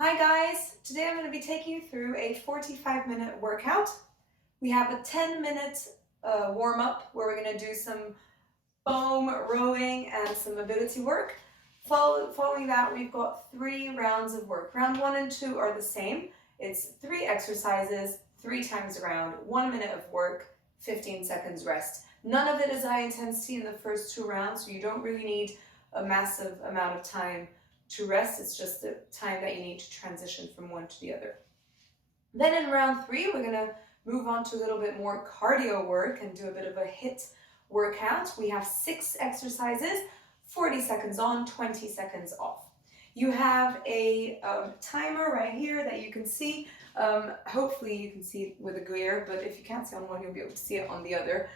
Hi guys, today I'm going to be taking you through a 45-minute workout. We have a 10-minute warm-up where we're going to do some foam rowing and some mobility work. Following that, we've got 3 rounds of work. Round 1 and 2 are the same. It's 3 exercises, 3 times a round, 1 minute of work, 15 seconds rest. None of it is high intensity in the first 2 rounds, so you don't really need a massive amount of time to rest. It's just the time that you need to transition from one to the other. Then in round 3, we're going to move on to a little bit more cardio work and do a bit of a HIIT workout. We have 6 exercises, 40 seconds on, 20 seconds off. You have a timer right here that you can see. Hopefully you can see it with a glare, but if you can't see on one, you'll be able to see it on the other.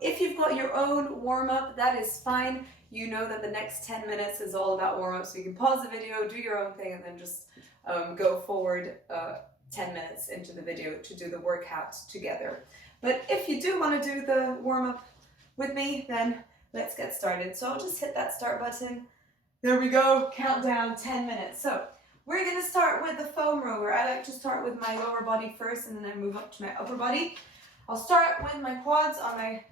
If you've got your own warm-up, that is fine. You know that the next 10 minutes is all about warm-up, so you can pause the video, do your own thing, and then just go forward 10 minutes into the video to do the workout together. But if you do want to do the warm-up with me, then let's get started. So I'll just hit that start button. There we go, countdown 10 minutes. So we're going to start with the foam rower. I like to start with my lower body first, and then I move up to my upper body. I'll start with my quads on my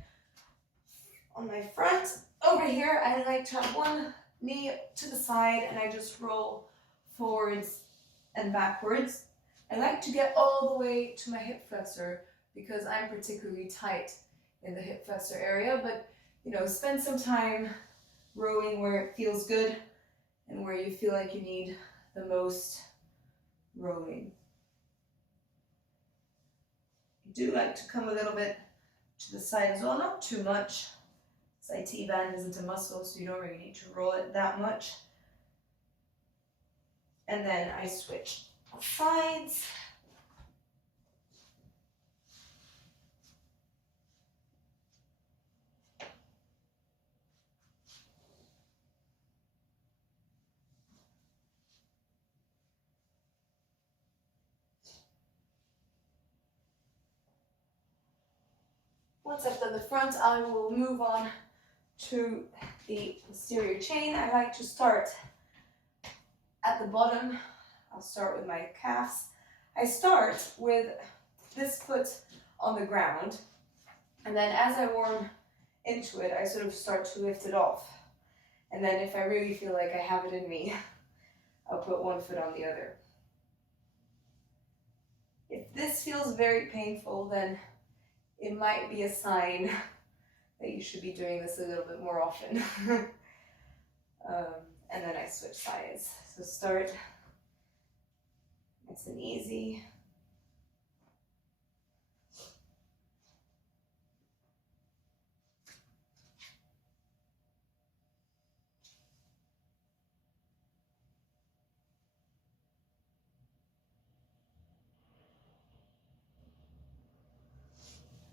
front. Over here, I like to have one knee to the side and I just roll forwards and backwards. I like to get all the way to my hip flexor because I'm particularly tight in the hip flexor area, but spend some time rowing where it feels good and where you feel like you need the most rowing. I do like to come a little bit to the side as well, not too much. IT band isn't a muscle, so you don't really need to roll it that much. And then I switch sides. Once I've done the front, I will move on to the posterior chain. I like to start at the bottom. I'll start with my calves. I start with this foot on the ground, and then as I warm into it, I sort of start to lift it off. And then if I really feel like I have it in me, I'll put one foot on the other. If this feels very painful, then it might be a sign that you should be doing this a little bit more often. And then I switch sides. So start nice and easy.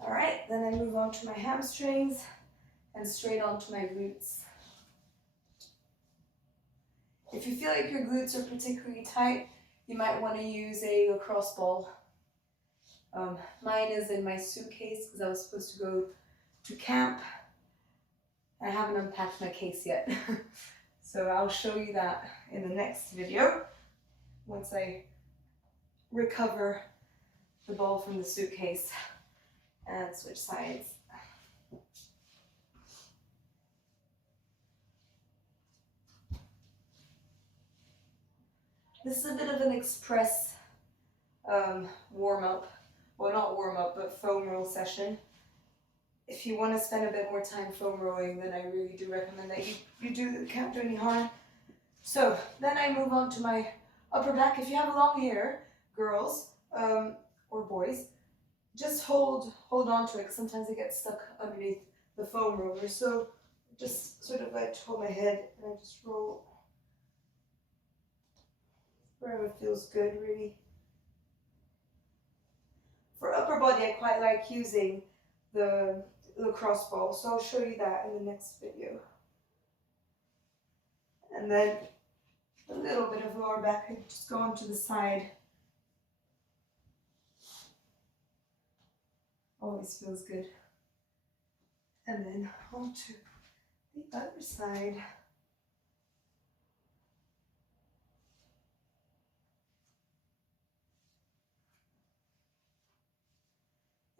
All right, then I move on to my hamstrings and straight onto my glutes. If you feel like your glutes are particularly tight, you might want to use a lacrosse ball. Mine is in my suitcase because I was supposed to go to camp. I haven't unpacked my case yet. So I'll show you that in the next video once I recover the ball from the suitcase and switch sides. This is a bit of an express warm-up. Well, not warm-up, but foam roll session. If you want to spend a bit more time foam rolling, then I really do recommend that you can't do any harm. So then I move on to my upper back. If you have long hair, girls or boys, just hold on to it because sometimes it gets stuck underneath the foam roller. So just sort of like to hold my head and I just roll wherever it feels good, really. For upper body, I quite like using the lacrosse ball, so I'll show you that in the next video. And then a little bit of lower back, I just go onto the side. Always feels good. And then onto the other side.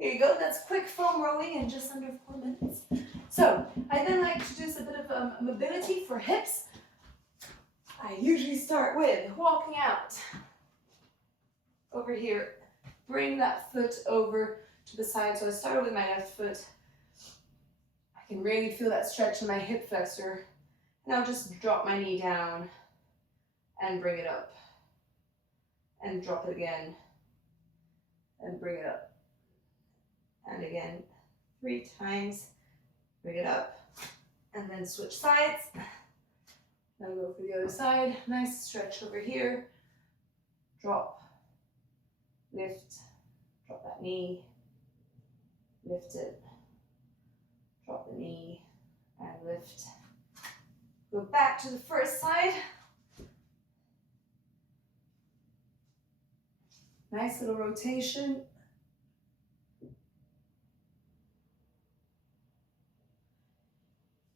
Here you go, that's quick foam rolling in just under 4 minutes. So, I then like to do a bit of mobility for hips. I usually start with walking out over here. Bring that foot over to the side. So I start with my left foot. I can really feel that stretch in my hip flexor. And I'll just drop my knee down and bring it up. And drop it again. And bring it up. And again, 3 times. Bring it up. And then switch sides. Now go for the other side. Nice stretch over here. Drop. Lift. Drop that knee. Lift it. Drop the knee. And lift. Go back to the first side. Nice little rotation.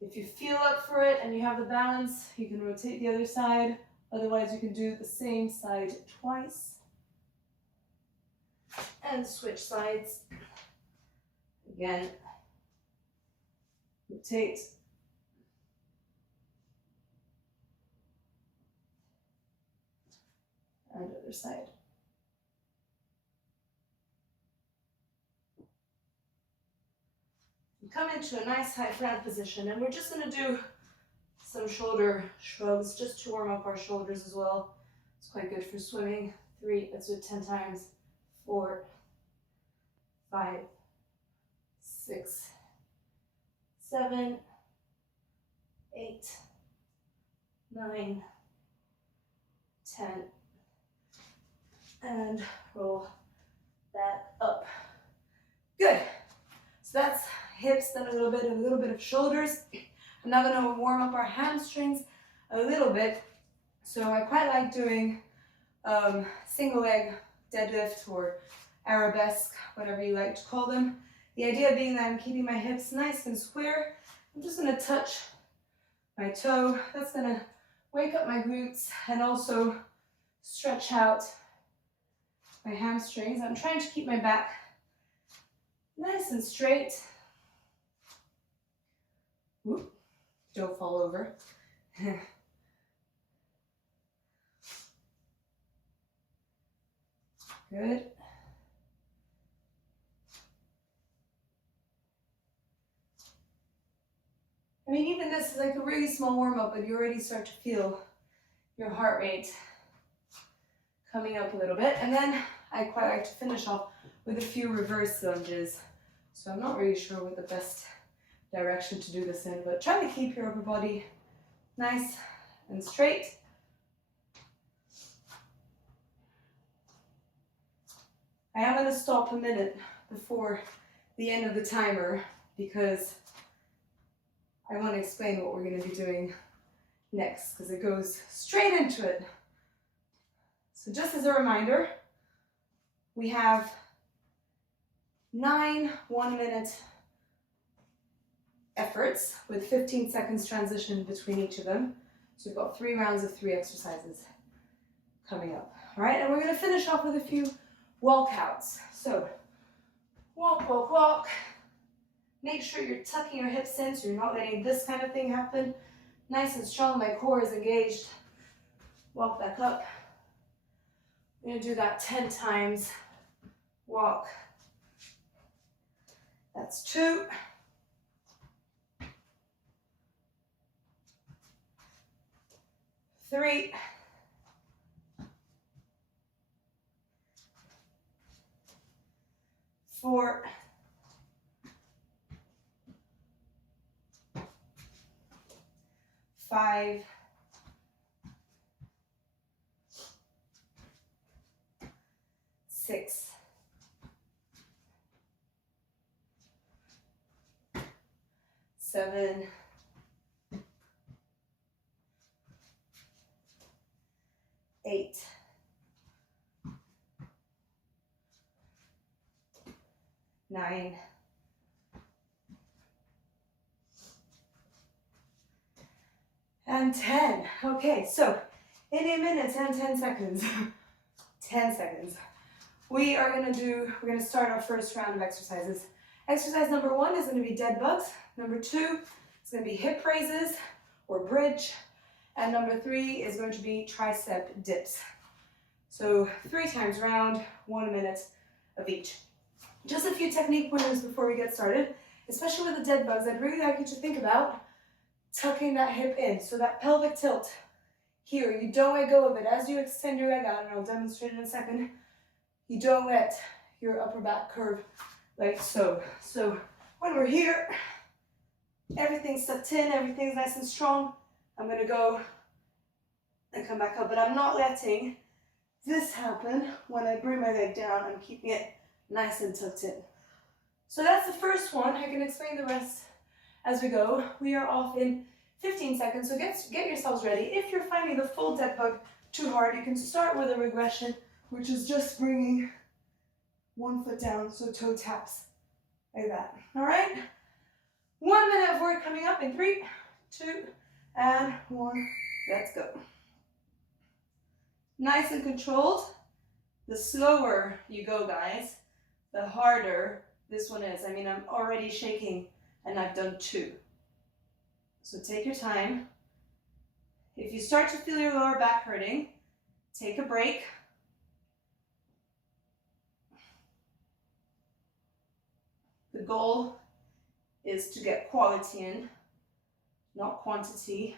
If you feel up for it and you have the balance, you can rotate the other side. Otherwise, you can do the same side twice. And switch sides. Again. Rotate. And other side. Come into a nice high plank position, and we're just going to do some shoulder shrugs just to warm up our shoulders as well. It's quite good for swimming. 3, let's do it 10 times. 4, 5, 6, 7, 8, 9, 10, and roll that up. Good. So that's hips, then a little bit of shoulders. I'm now going to warm up our hamstrings a little bit. So I quite like doing single leg deadlift or arabesque, whatever you like to call them. The idea being that I'm keeping my hips nice and square. I'm just going to touch my toe. That's going to wake up my glutes and also stretch out my hamstrings. I'm trying to keep my back nice and straight. Whoop. Don't fall over. Good. I mean, even this is like a really small warm-up, but you already start to feel your heart rate coming up a little bit. And then I quite like to finish off with a few reverse lunges. So I'm not really sure what the best direction to do this in, but try to keep your upper body nice and straight. I am going to stop a minute before the end of the timer because I want to explain what we're going to be doing next because it goes straight into it. So just as a reminder, we have 9 1-minute efforts with 15 seconds transition between each of them. So we've got 3 rounds of 3 exercises coming up. All right, and we're going to finish off with a few walkouts. So walk, walk, walk. Make sure you're tucking your hips in so you're not letting this kind of thing happen. Nice and strong, my core is engaged. Walk back up. We're going to do that 10 times. Walk. That's 2. 3. 4. 5. 6. 7. 8. 9. 10. Okay, so in a minute and 10 seconds, 10 seconds, we're gonna start our first round of exercises. Exercise number 1 is gonna be dead bugs. Number 2 is gonna be hip raises or bridge. And number 3 is going to be tricep dips. So 3 times round, 1 minute of each. Just a few technique pointers before we get started, especially with the dead bugs. I'd really like you to think about tucking that hip in, so that pelvic tilt here, you don't let go of it. As you extend your leg out, and I'll demonstrate in a second, you don't let your upper back curve like so. So when we're here, everything's tucked in, everything's nice and strong. I'm gonna go and come back up, but I'm not letting this happen when I bring my leg down. I'm keeping it nice and tucked in. So that's the first one. I can explain the rest as we go. We are off in 15 seconds, so get yourselves ready. If you're finding the full dead bug too hard, you can start with a regression, which is just bringing one foot down, so toe taps, like that. All right? 1 minute of work coming up in 3, 2, and 1. Let's go. Nice and controlled. The slower you go, guys, the harder this one is. I mean, I'm already shaking and I've done 2. So take your time. If you start to feel your lower back hurting, take a break. The goal is to get quality in, not quantity,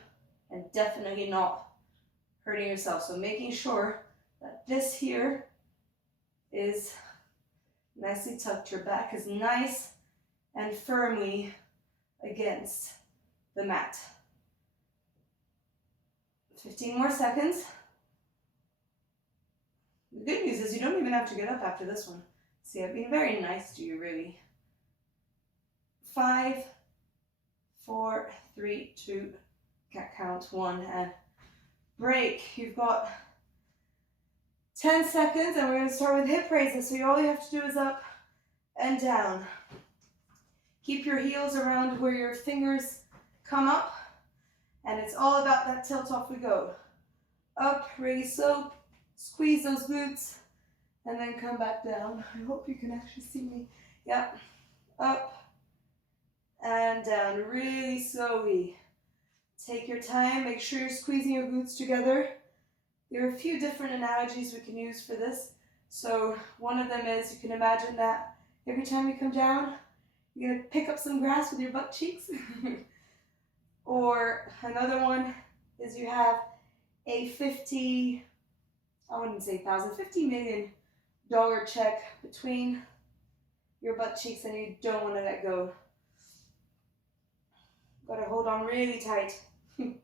and definitely not hurting yourself. So making sure that this here is nicely tucked. Your back is nice and firmly against the mat. 15 more seconds. The good news is you don't even have to get up after this one. See, I've been very nice to you, really. 5, 4, 3, 2, can't count, 1, and break. You've got 10 seconds, and we're going to start with hip raises. So all you have to do is up and down. Keep your heels around where your fingers come up, and it's all about that tilt. Off we go. Up, really slow, squeeze those glutes, and then come back down. I hope you can actually see me. Yep, up and down, really slowly. Take your time, make sure you're squeezing your glutes together. There are a few different analogies we can use for this. So one of them is, you can imagine that every time you come down, you're gonna pick up some grass with your butt cheeks. Or another one is you have a $50 million check between your butt cheeks and you don't want to let go. Gotta hold on really tight. You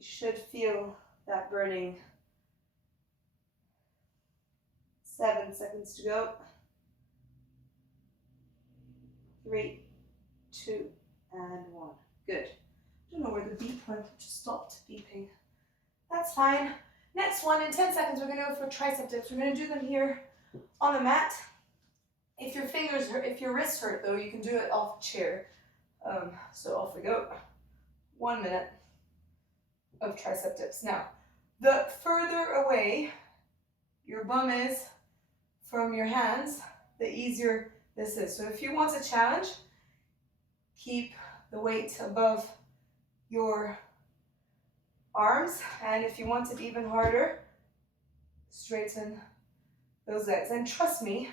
should feel that burning. 7 seconds to go. 3, 2, and 1. Good. I don't know where the beep went, it just stopped beeping. That's fine. Next one, in 10 seconds, we're gonna go for tricep dips. We're gonna do them here on the mat. If your fingers hurt, if your wrists hurt though, you can do it off a chair. So off we go. 1 minute of tricep dips. Now, the further away your bum is from your hands, the easier this is. So if you want a challenge, keep the weight above your arms, and if you want it even harder, straighten those legs. And trust me,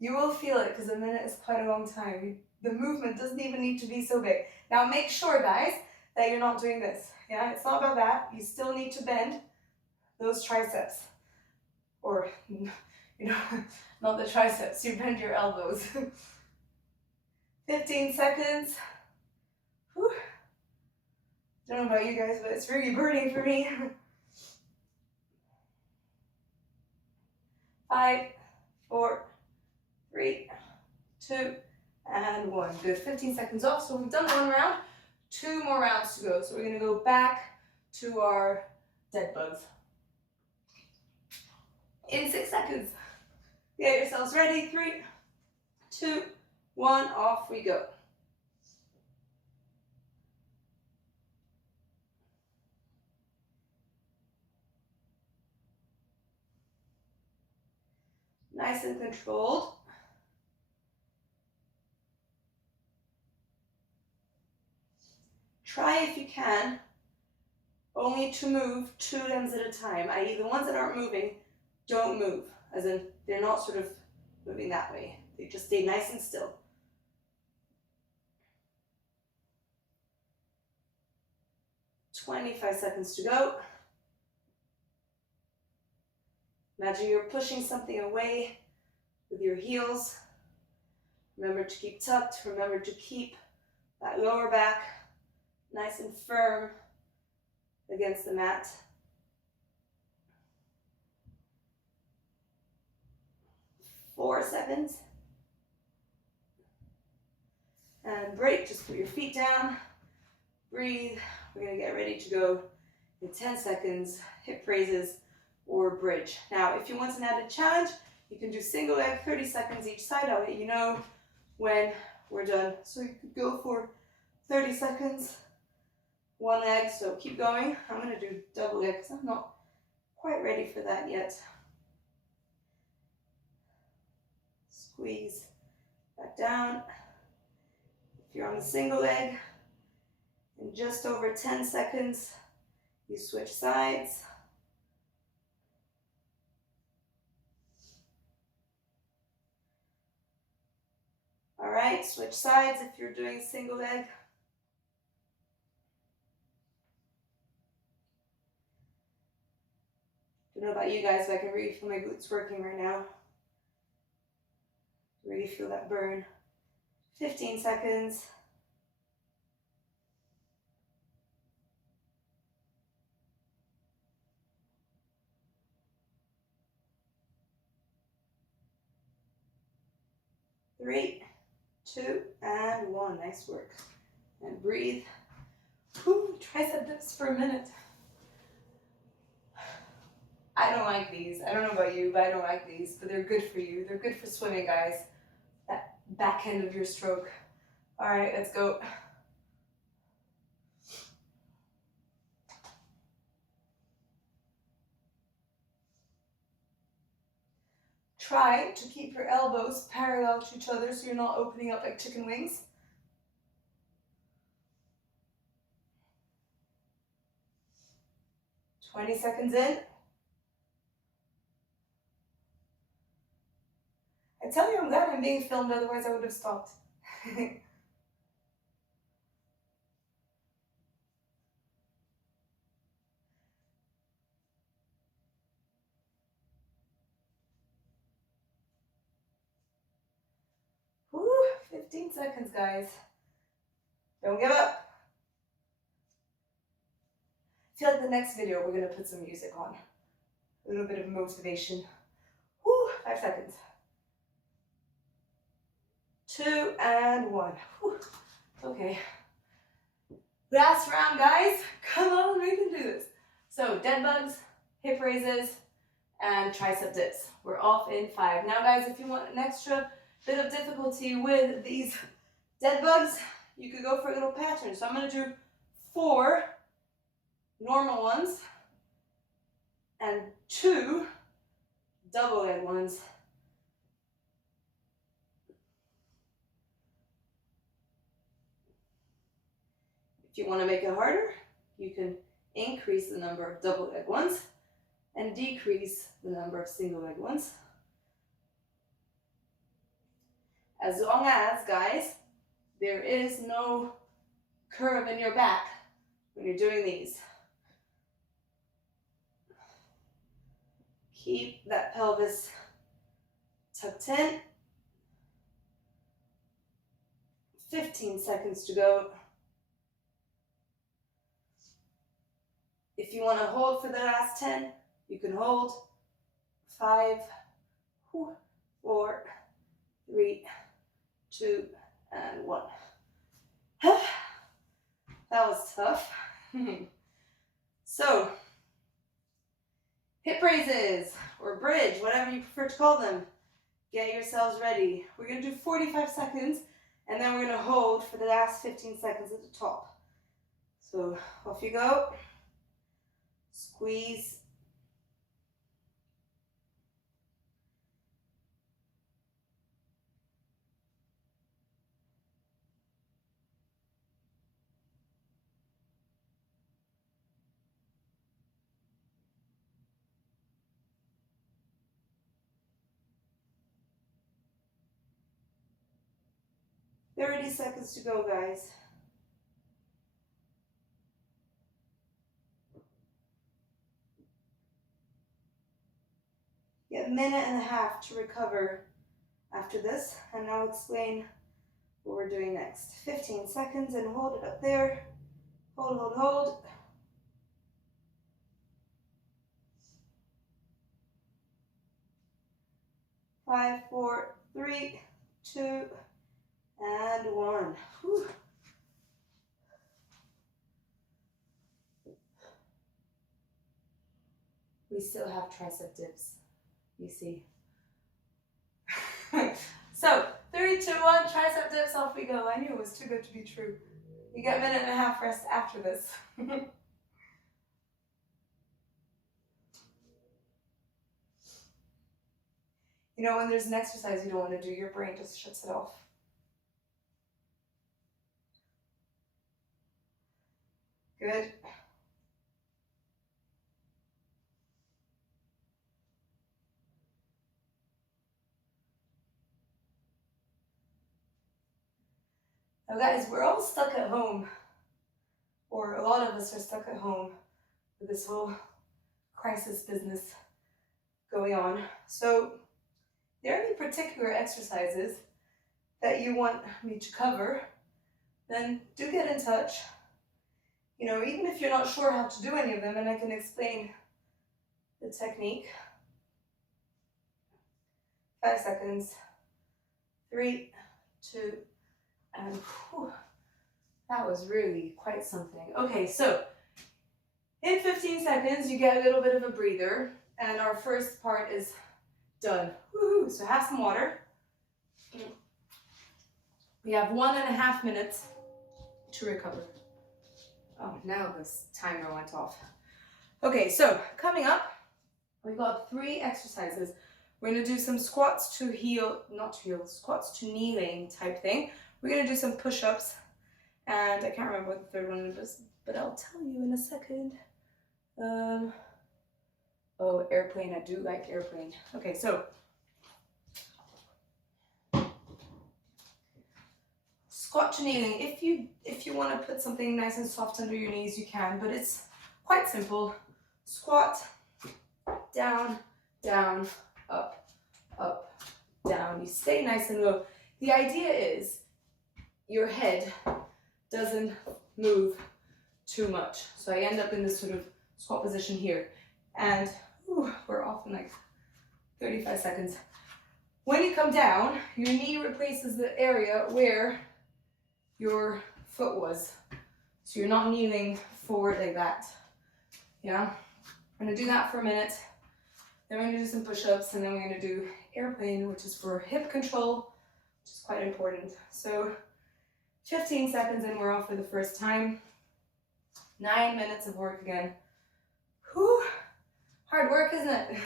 you will feel it, because a minute is quite a long time. The movement doesn't even need to be so big. Now make sure, guys, that you're not doing this. Yeah, it's not about that. You still need to bend those triceps. Or, you know, not the triceps, you bend your elbows. 15 seconds. Whew. Don't know about you guys, but it's really burning for me. 5, 4, 3, 2, and 1. Good. 15 seconds off. So we've done 1 round. 2 more rounds to go. So we're going to go back to our dead bugs. In 6 seconds. Get yourselves ready. 3, 2, 1. Off we go. and controlled. Try, if you can, only to move 2 limbs at a time, i.e. the ones that aren't moving, don't move, as in they're not sort of moving that way. They just stay nice and still. "25 seconds to go. Imagine you're pushing something away with your heels. Remember to keep tucked. Remember to keep that lower back nice and firm against the mat. "4 seconds. And break, just put your feet down, breathe. We're gonna get ready to go in 10 seconds, hip raises or bridge. Now, if you want an added challenge, you can do single leg, 30 seconds each side. I'll let you know when we're done. So you could go for 30 seconds, one leg, so keep going. I'm gonna do double leg because I'm not quite ready for that yet. Squeeze back down. If you're on the single leg, in just over 10 seconds, you switch sides. All right, switch sides if you're doing single leg. Don't know about you guys, but I can really feel my glutes working right now. Really feel that burn. 15 seconds. Three, 2, and 1. Nice work. And breathe. Whew, tricep dips for a minute. I don't like these. I don't know about you, but I don't like these. But they're good for you. They're good for swimming, guys. That back end of your stroke. All right, let's go. Try to keep your elbows parallel to each other so you're not opening up like chicken wings. "20 seconds in. I tell you, I'm glad I'm being filmed, otherwise I would have stopped. Whew, 15 seconds, guys. Don't give up. I feel like the next video we're going to put some music on. A little bit of motivation. Whew, 5 seconds. 2 and 1. Whew. Okay. Last round, guys. Come on, we can do this. So, dead bugs, hip raises, and tricep dips. We're off in 5. Now, guys, if you want an extra bit of difficulty with these dead bugs, you could go for a little pattern. So I'm going to do 4 normal ones and 2 double leg ones. If you want to make it harder, you can increase the number of double leg ones and decrease the number of single leg ones. As long as, guys, there is no curve in your back when you're doing these. Keep that pelvis tucked in. 15 seconds to go. If you want to hold for the last 10, you can hold. 5, 4, 3, 2, and 1. That was tough. So, hip raises or bridge, whatever you prefer to call them. Get yourselves ready. We're going to do 45 seconds and then we're going to hold for the last 15 seconds at the top. So, off you go. Squeeze. seconds to go, guys. You have a minute and a half to recover after this, and I'll explain what we're doing next. 15 seconds and hold it up there. Hold, hold, hold. 5, 4, 3, 2, and 1. Whew. We still have tricep dips, you see. So, 3, 2, 1, tricep dips, off we go. I knew it was too good to be true. You get a minute and a half rest after this. You know, when there's an exercise you don't want to do, your brain just shuts it off. Good. Now guys, we're all stuck at home, or a lot of us are stuck at home with this whole crisis business going on. So, if there are any particular exercises that you want me to cover, then do get in touch. You know, even if you're not sure how to do any of them, and I can explain the technique. 5 seconds. 3, 2, and whew, that was really quite something. Okay, so in 15 seconds, you get a little bit of a breather, and our first part is done. Woohoo! So have some water. We have 1.5 minutes to recover. Oh, now this timer went off. Okay, so coming up, we got 3 exercises. We're gonna do some squats to heel, not to heel, squats to kneeling type thing. We're gonna do some push-ups, and I can't remember what the third one is, but I'll tell you in a second. Oh, airplane, I do like airplane. Okay, so squat to kneeling. If you want to put something nice and soft under your knees, you can, but it's quite simple. Squat, down, down, up, up, down. You stay nice and low. The idea is your head doesn't move too much. So I end up in this sort of squat position here. And we're off in like 35 seconds. When you come down, your knee replaces the area where your foot was. So you're not kneeling forward like that. Yeah? I'm gonna do that for a minute. Then we're gonna do some push-ups, and then we're gonna do airplane, which is for hip control, which is quite important. So 15 seconds and we're off for the first time. 9 minutes of work again. Whew. Hard work, isn't it?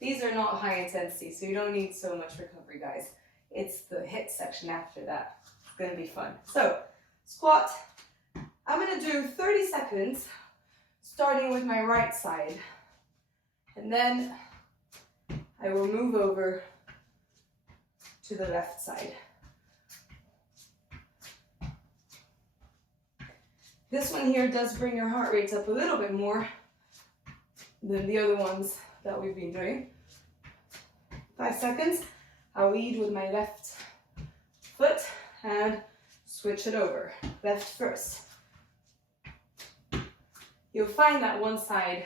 These are not high intensity, so you don't need so much recovery, guys. It's the hit section after that. It's gonna be fun. So, squat. I'm gonna do 30 seconds, starting with my right side. And then I will move over to the left side. This one here does bring your heart rate up a little bit more than the other ones that we've been doing. 5 seconds. I'll lead with my left foot and switch it over. Left first. You'll find that one side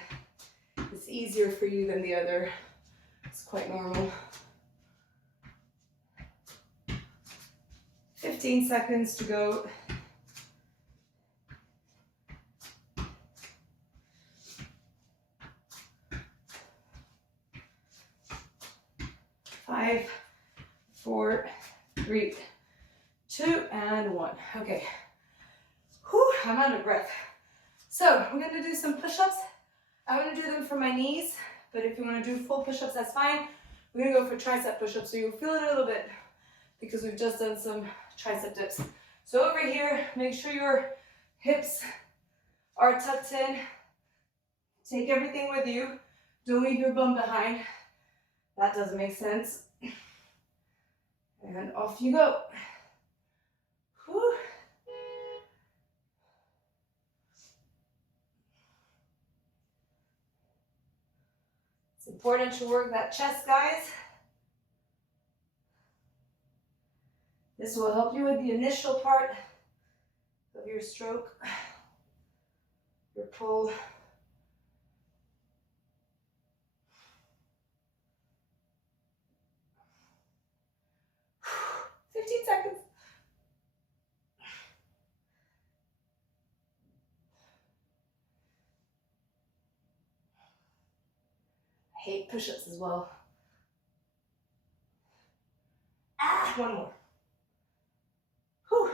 is easier for you than the other. It's quite normal. 15 seconds to go. 5, 4, 3, 2, and 1. Okay. Whew, I'm out of breath. So we're gonna do some push-ups. I'm gonna do them for my knees, but if you wanna do full push-ups, that's fine. We're gonna go for tricep push-ups, so you'll feel it a little bit because we've just done some tricep dips. So over here, make sure your hips are tucked in. Take everything with you. Don't leave your bum behind. That doesn't make sense. And off you go. Whew. Important to work that chest, guys. This will help you with the initial part of your stroke, your pull. 15 seconds. I hate push-ups as well. One more. Whew.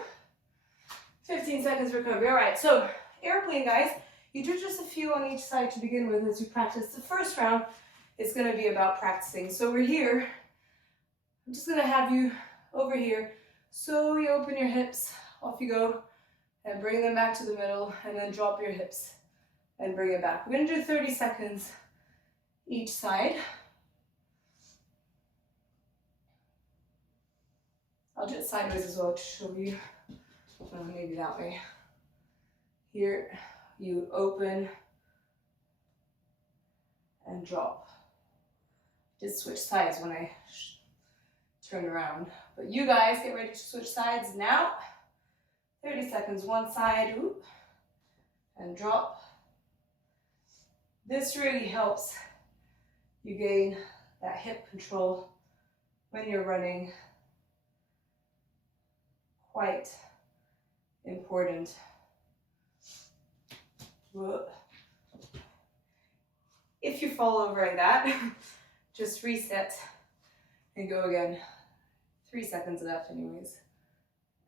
15 seconds recovery. All right, so airplane, guys. You do just a few on each side to begin with as you practice. The first round is going to be about practicing. So we're here. I'm just going to have you over here. So you open your hips, off you go, and bring them back to the middle, and then drop your hips and bring it back. We're going to do 30 seconds each side. I'll do it sideways as well to show you. Maybe that way. Here, you open and drop. Just switch sides when I turn around. But you guys get ready to switch sides now. 30 seconds, one side, whoop, and drop. This really helps you gain that hip control when you're running. Quite important. Whoop. If you fall over like that, just reset and go again. 3 seconds left anyways.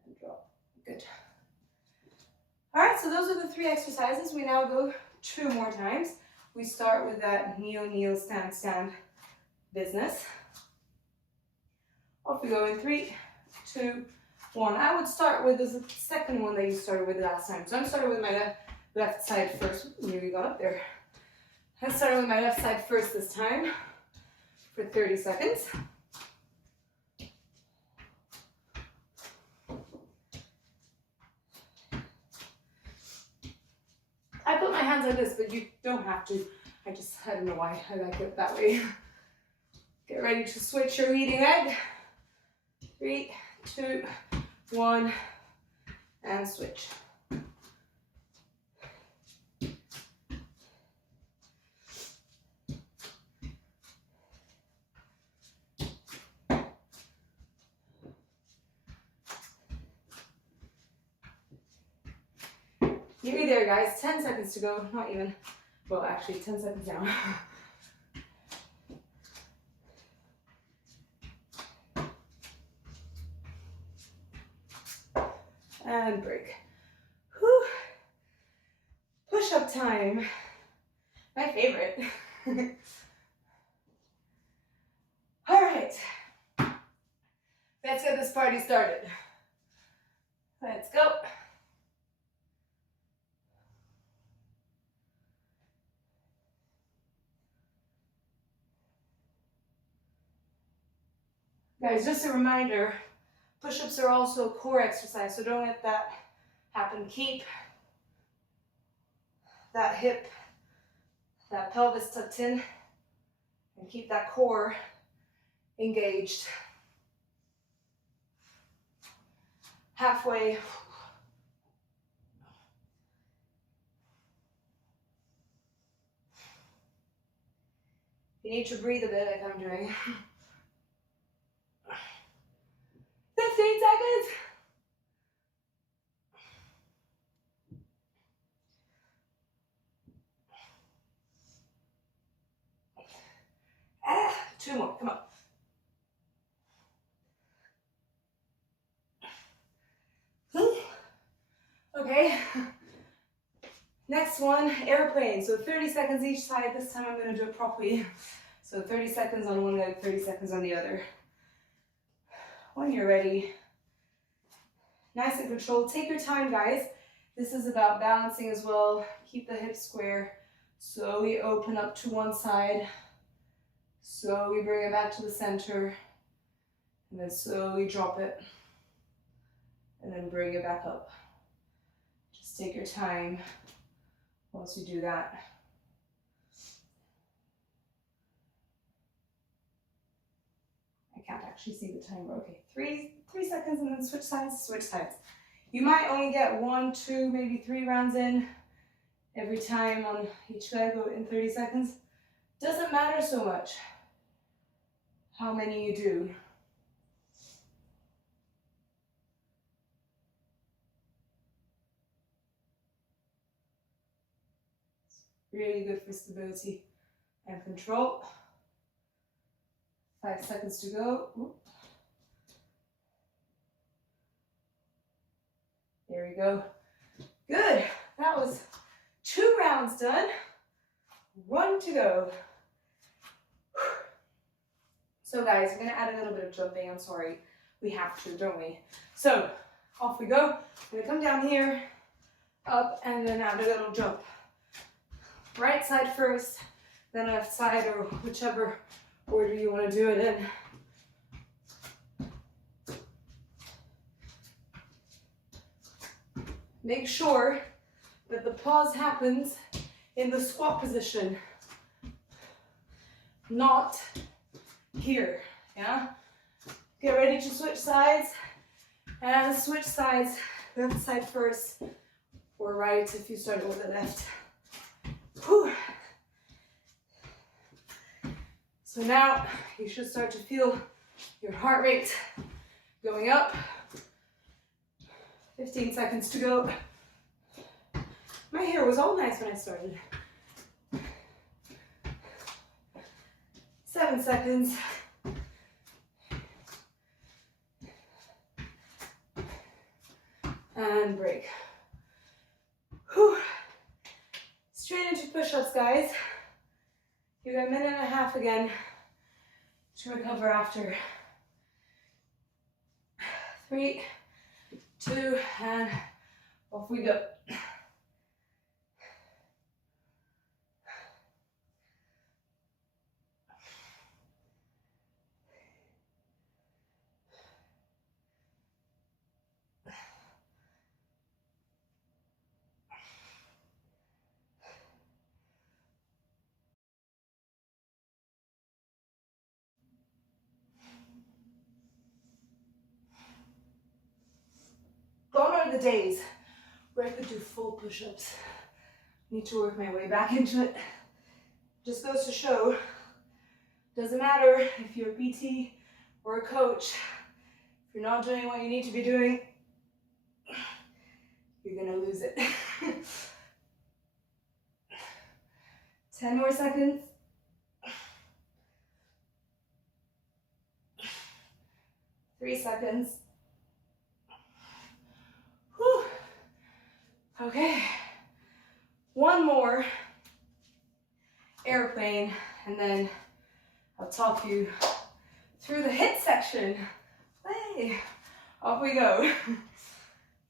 And drop. Good. All right, so those are the 3 exercises. We now go 2 more times. We start with that kneel, stand business. Off we go in 3, 2, 1. I would start with the second one that you started with last time. So I'm starting with my left side first. Ooh, nearly got up there. I'm starting with my left side first this time for 30 seconds. I put my hands like this, but you don't have to. I don't know why I like it that way. Get ready to switch your leading leg. 3, 2, 1, and switch. Nearly there, guys. 10 seconds to go. Not even. Well, actually, 10 seconds now. And break. Whew. Push-up time. My favorite. All right. Let's get this party started. Let's go. Guys, just a reminder, push-ups are also a core exercise, so don't let that happen. Keep that hip, that pelvis tucked in, and keep that core engaged. Halfway. You need to breathe a bit like I'm doing. 15 seconds. Ah, 2 more, come on. Okay, next one, airplane. So 30 seconds each side. This time I'm going to do it properly. So 30 seconds on one leg, 30 seconds on the other. When you're ready, nice and controlled. Take your time, guys. This is about balancing as well. Keep the hips square. Slowly open up to one side. Slowly bring it back to the center. And then slowly drop it. And then bring it back up. Just take your time once you do that. can't actually see the timer. Okay, three seconds and then switch sides, switch sides. You might only get 1, 2, maybe 3 rounds in every time on each leg in 30 seconds. Doesn't matter so much how many you do. Really good for stability and control. 5 seconds to go. Oop. There we go. Good. That was 2 rounds done. 1 to go. So guys, we're gonna add a little bit of jumping. I'm sorry. We have to, don't we? So off we go. We're gonna come down here, up, and then add a little jump. Right side first, then left side, or whichever order you want to do it in. Make sure that the pause happens in the squat position, not here, yeah? Get ready to switch sides, and switch sides, left side first, or right if you started with the left. Whew. So now you should start to feel your heart rate going up. 15 seconds to go. My hair was all nice when I started. 7 seconds. And break. Whew. Straight into push-ups, guys. You got a minute and a half again to recover after. 3, 2, and off we go. Gone are the days where I could do full push-ups. Need to work my way back into it. Just goes to show, doesn't matter if you're a PT or a coach, if you're not doing what you need to be doing, you're gonna lose it. 10 more seconds. 3 seconds. Whew. Okay, 1 more airplane, and then I'll talk you through the hip section. Hey, off we go.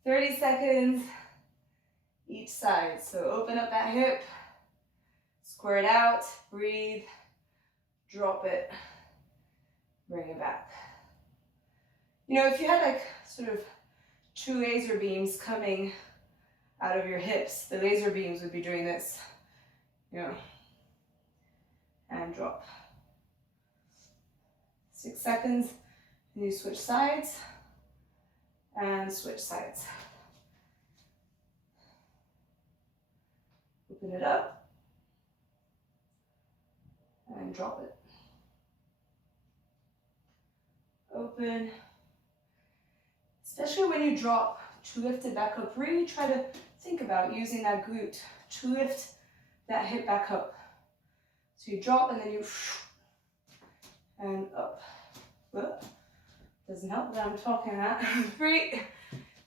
30 seconds each side. So open up that hip, square it out, breathe, drop it, bring it back. You know, if you had like sort of 2 laser beams coming out of your hips, the laser beams would be doing this, you know, and drop. 6 seconds, and you switch sides, and switch sides. Open it up, and drop it. Open. Especially when you drop to lift it back up, really try to think about using that glute to lift that hip back up. So you drop and then you and up. Doesn't help that I'm talking that. 3,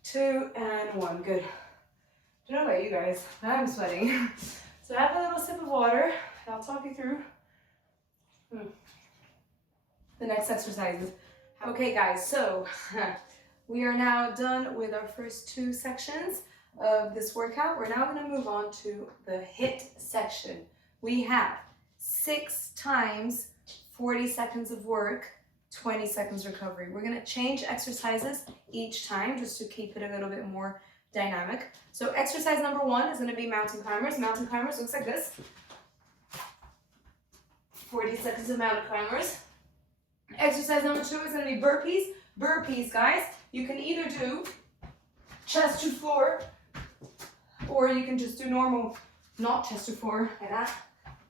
2, and 1. Good. I don't know about you guys, but I'm sweating. So have a little sip of water. I'll talk you through the next exercises. Okay guys, so we are now done with our first 2 sections of this workout. We're now going to move on to the HIIT section. We have 6 times 40 seconds of work, 20 seconds recovery. We're going to change exercises each time just to keep it a little bit more dynamic. So exercise number 1 is going to be mountain climbers. Mountain climbers looks like this. 40 seconds of mountain climbers. Exercise number 2 is going to be burpees. Burpees, guys, you can either do chest to floor, or you can just do normal, not chest to floor, like that.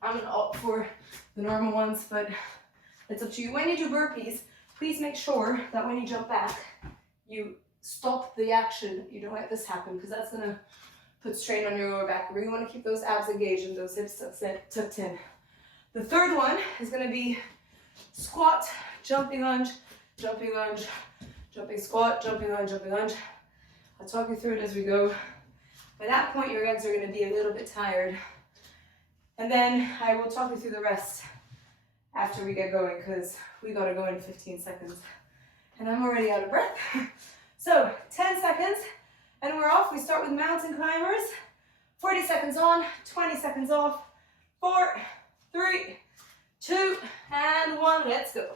I'm going to opt for the normal ones, but it's up to you. When you do burpees, please make sure that when you jump back, you stop the action. You don't let this happen, because that's going to put strain on your lower back. You really want to keep those abs engaged and those hips tucked in. The third one is going to be squat, jumping lunge, jumping lunge, jumping squat, jumping lunge, jumping lunge. I'll talk you through it as we go. By that point, your legs are going to be a little bit tired. And then I will talk you through the rest after we get going, because we got to go in 15 seconds. And I'm already out of breath. So 10 seconds and we're off. We start with mountain climbers. 40 seconds on, 20 seconds off. 4, 3, 2, and 1. Let's go.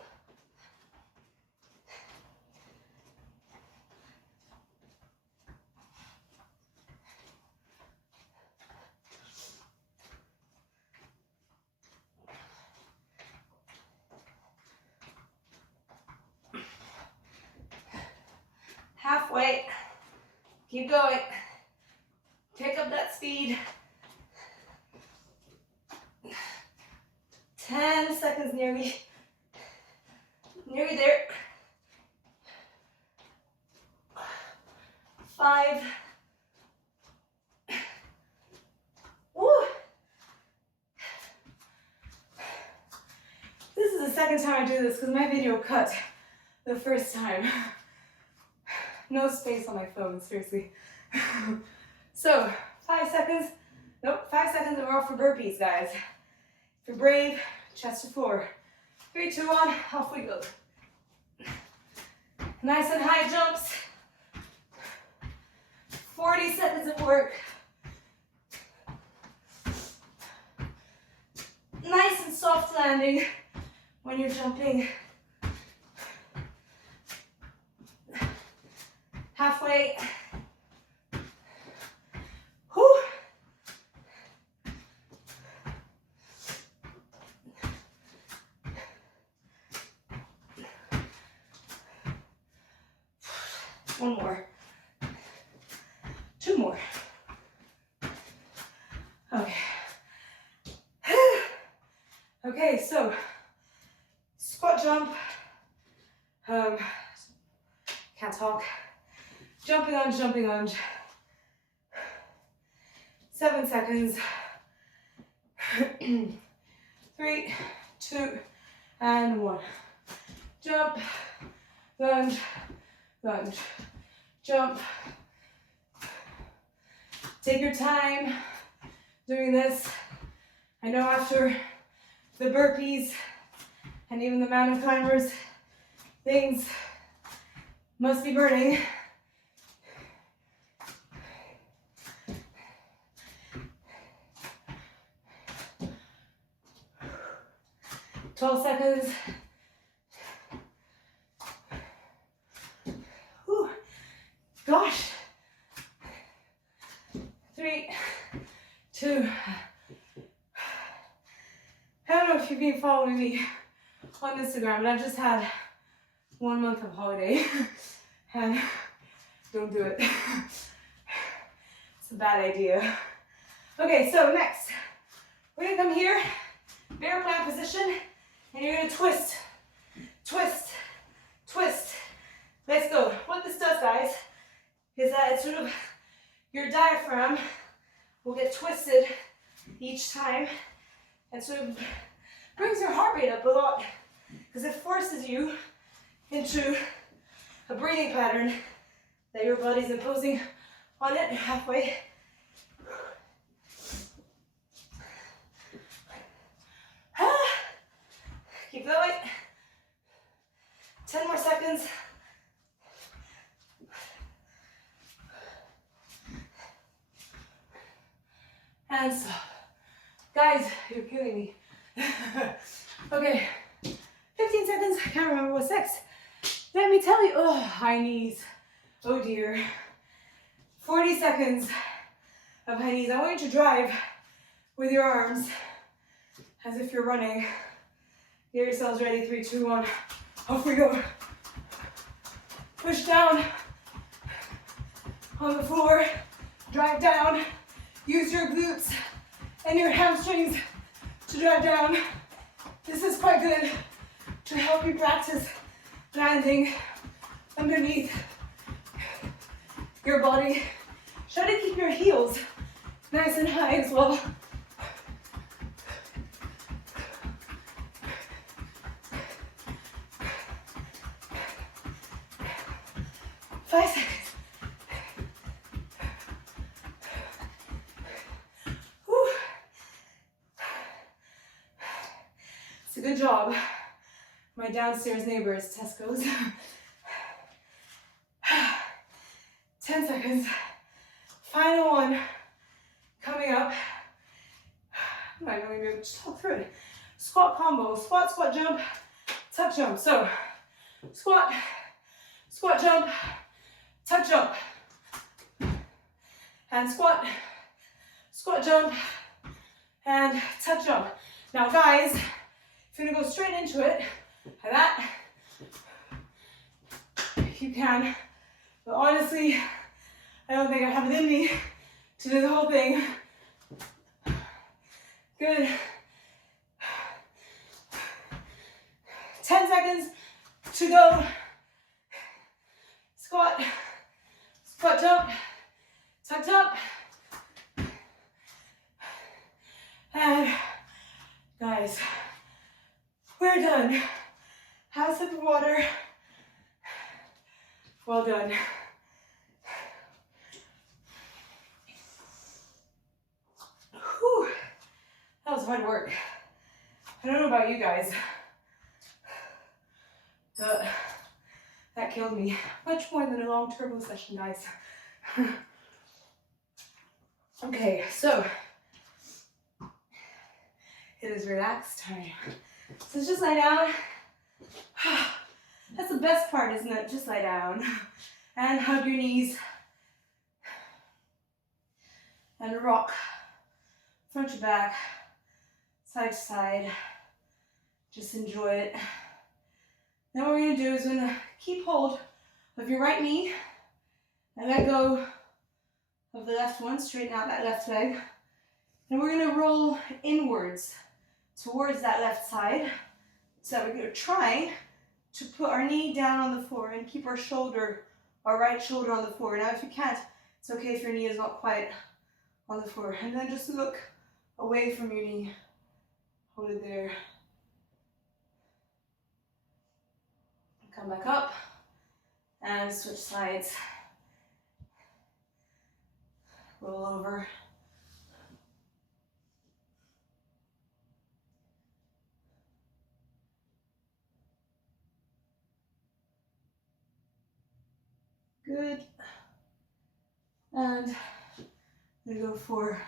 Halfway. Keep going. Pick up that speed. 10 seconds nearly. Nearly there. 5. Woo. This is the second time I do this because my video cut the first time. No space on my phone, seriously. So, 5 seconds. Nope, 5 seconds and we're off for burpees, guys. If you're brave, chest to floor. 3, 2, 1, off we go. Nice and high jumps. 40 seconds of work. Nice and soft landing when you're jumping. Halfway. Whew. One more. 2 more. Okay. Okay, so squat jump. Can't talk. Jumping lunge, jumping lunge. 7 seconds. 3, 2, and 1. Jump, lunge, lunge, jump. Take your time doing this. I know after the burpees and even the mountain climbers, things must be burning. 12 seconds. Whew. Gosh. 3, 2. I don't know if you've been following me on Instagram, but I've just had 1 month of holiday and don't do it. It's a bad idea. Okay, so next, we're gonna come here, bear plant position, and you're gonna twist, twist, twist. Let's go. What this does, guys, is that it's sort of your diaphragm will get twisted each time and sort of brings your heart rate up a lot because it forces you into a breathing pattern that your body's imposing on it halfway. Keep going. 10 more seconds. And stop. Guys, you're killing me. Okay, 15 seconds. I can't remember what's next. Let me tell you. Oh, high knees. Oh dear. 40 seconds of high knees. I want you to drive with your arms as if you're running. Get yourselves ready. 3, 2, 1. Off we go. Push down on the floor. Drive down. Use your glutes and your hamstrings to drive down. This is quite good to help you practice landing underneath your body. Try to keep your heels nice and high as well. Five seconds. Whew. It's a good job. My downstairs neighbor is Tesco's. 10 seconds. Final one. Coming up. I'm not going to be able to talk through it. Squat combo. Squat, squat, jump, tuck, jump. So, squat, squat, jump, tuck, jump. And squat, squat, jump, and tuck, jump. Now, guys, if you're going to go straight into it, like that, if you can. But honestly, I don't think I have it in me to do the whole thing. Good. 10 seconds to go. Squat, squat, jump, tucked up. And guys, we're done. Have a sip of water. Well done. Whew. That was hard work. I don't know about you guys, but that killed me. Much more than a long turbo session, guys. Okay, so it is relax time. So just lie down. That's the best part, isn't it? Just lie down and hug your knees and rock front to back, side to side. Just enjoy it. Then what we're going to do is we're going to keep hold of your right knee and let go of the left one. Straighten out that left leg. And we're going to roll inwards towards that left side. So we're going to try to put our knee down on the floor and keep our right shoulder on the floor. Now if you can't, it's okay if your knee is not quite on the floor. And then just look away from your knee. Hold it there. Come back up and switch sides. Roll over. Good. And we go for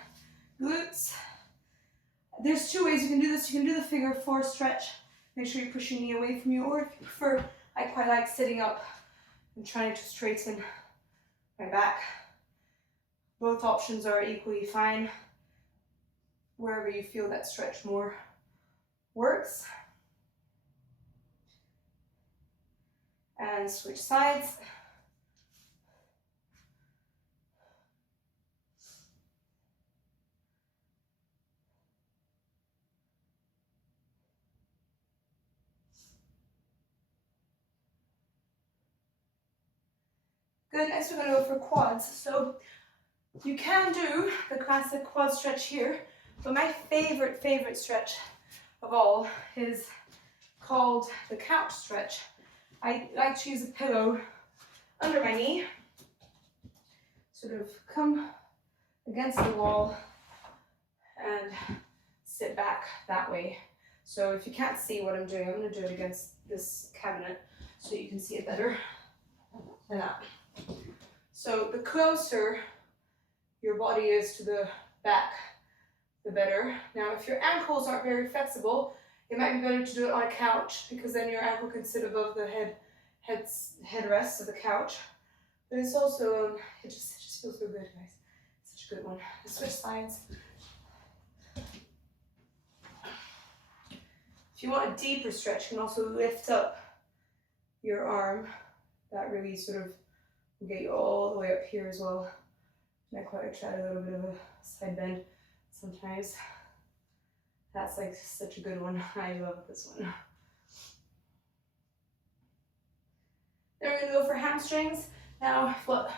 glutes. There's two ways you can do this. You can do the figure four stretch. Make sure you push your knee away from you, or if you prefer, I quite like sitting up and trying to straighten my back. Both options are equally fine. Wherever you feel that stretch more works. And switch sides. Good, next we're going to go for quads. So you can do the classic quad stretch here, but my favorite stretch of all is called the couch stretch. I like to use a pillow under my knee, sort of come against the wall and sit back that way. So if you can't see what I'm doing, I'm going to do it against this cabinet so you can see it better than that. So the closer your body is to the back, the better. Now, if your ankles aren't very flexible, it might be better to do it on a couch because then your ankle can sit above the headrest of the couch. But it's also, it just feels so good, guys. Such a good one. Let's switch sides. If you want a deeper stretch, you can also lift up your arm. That really sort of will get you all the way up here as well. And I quite try a little bit of a side bend sometimes. That's like such a good one. I love this one. Then we're gonna go for hamstrings. Now I've got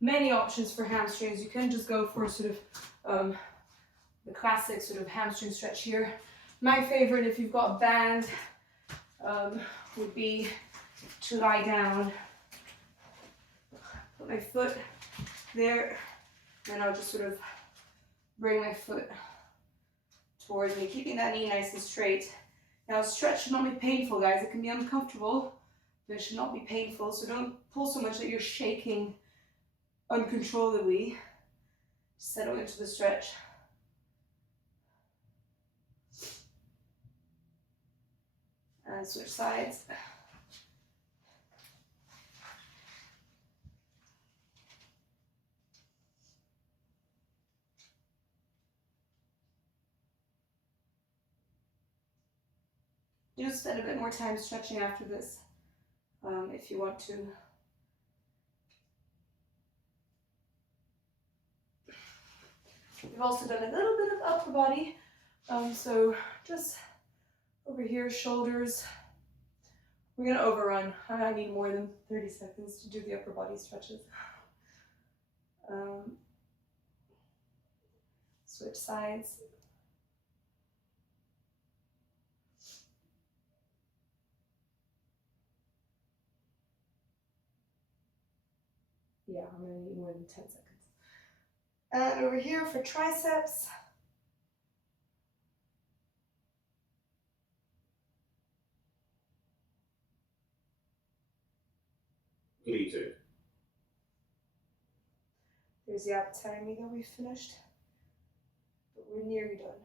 many options for hamstrings. You can just go for sort of the classic sort of hamstring stretch here. My favorite, if you've got a band, would be to lie down, put my foot there, and I'll just sort of bring my foot towards me, keeping that knee nice and straight. Now, stretch should not be painful, guys. It can be uncomfortable, but it should not be painful. So don't pull so much that you're shaking uncontrollably. Settle into the stretch. And switch sides. Do spend a bit more time stretching after this, if you want to. We've also done a little bit of upper body, so just over here, shoulders. We're gonna overrun. I need more than 30 seconds to do the upper body stretches. Switch sides. Yeah, I'm gonna need more than 10 seconds. And over here for triceps. Completed. There's the outside knee that we finished, but we're nearly done.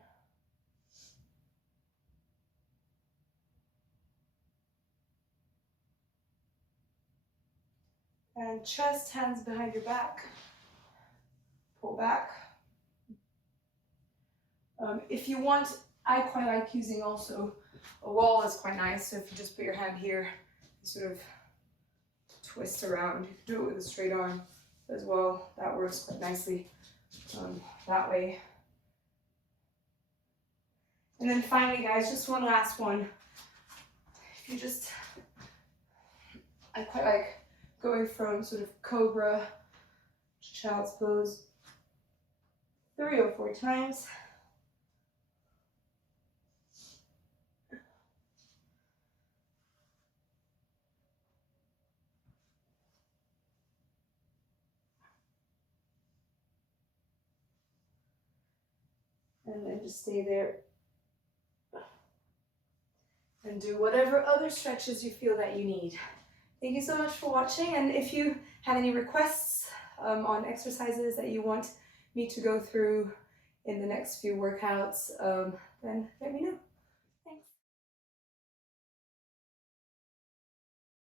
And chest, hands behind your back. Pull back. If you want, I quite like using also a wall is quite nice. So if you just put your hand here, you sort of twist around. You can do it with a straight arm as well. That works quite nicely that way. And then finally, guys, just one last one. If you just, I quite like going from sort of cobra to child's pose 3 or 4 times. And then just stay there and do whatever other stretches you feel that you need. Thank you so much for watching, and if you have any requests on exercises that you want me to go through in the next few workouts, then let me know.